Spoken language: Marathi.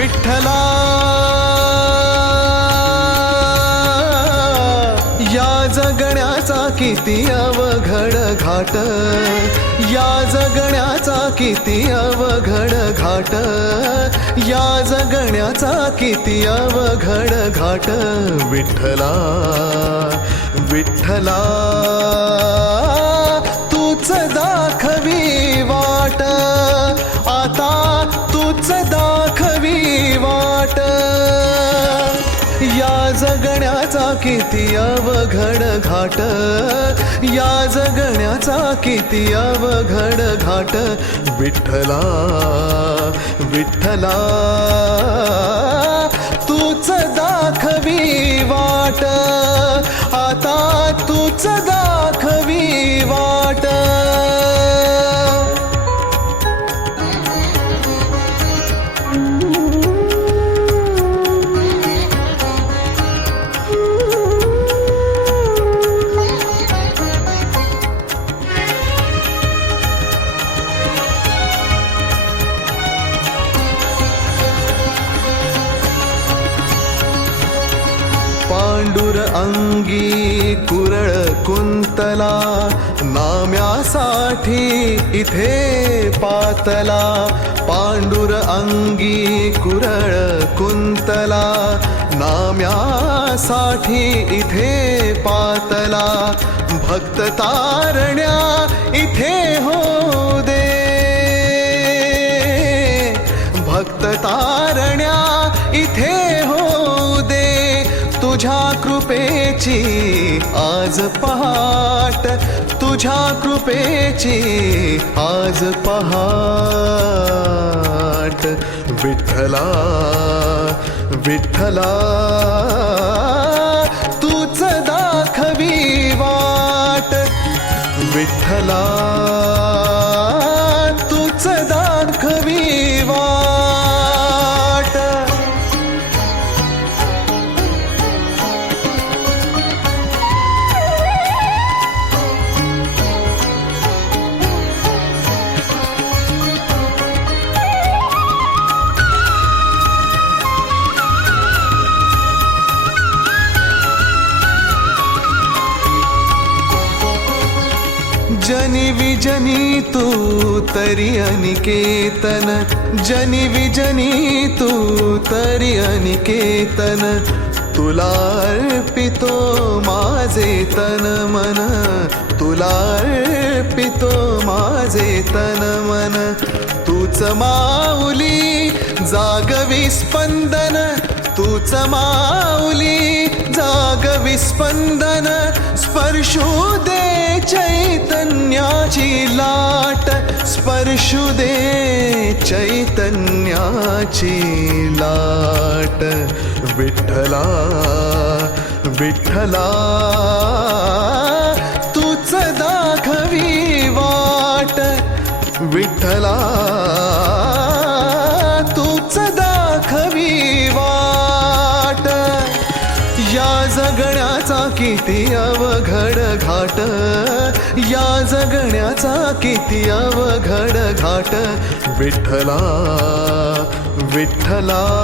विठ्ठला या जगण्याचा किती अवघड घाट या जगण्याचा किती अवघड घाट या जगण्याचा किती अवघड घाट. विठ्ठला विठ्ठला. जगण्याचा किती अवघड घाट. या जगण्याचा किती अवघड घाट. विठ्ठला विठ्ठला तूच दाखवी वाट. आता तूच दा पांडुर अंगी कुरळ कुंतला नाम्यासाठी इथे पातला. पांडुर अंगी कुरळ कुंतला नाम्यासाठी इथे पातला. भक्त तारण्या कृपेची आज पहाट तुझ्या कृपेची आज पहाट. विठ्ठला विठ्ठला तूच दाखवी वाट. विठ्ठला जनी विजनी तू तरी अनिकेतन। जनी विजनी तू तरी अनिकेतन। तुला अर्पितो माझे तन मन। तुला अर्पितो माझे तन मन। तूच माऊली जागवी स्पंदन। तूच माऊली जागवी स्पंदन। स्पर्शू दे चैतन्याची लाट स्पर्शु दे चैतन्याची लाट. विठ्ठला विठ्ठला तूच दाखवी वाट. विठ्ठला या जगण्याचा किती अवघड घाट. या जगण्याचा किती अवघड घाट. विठ्ठला विठ्ठला.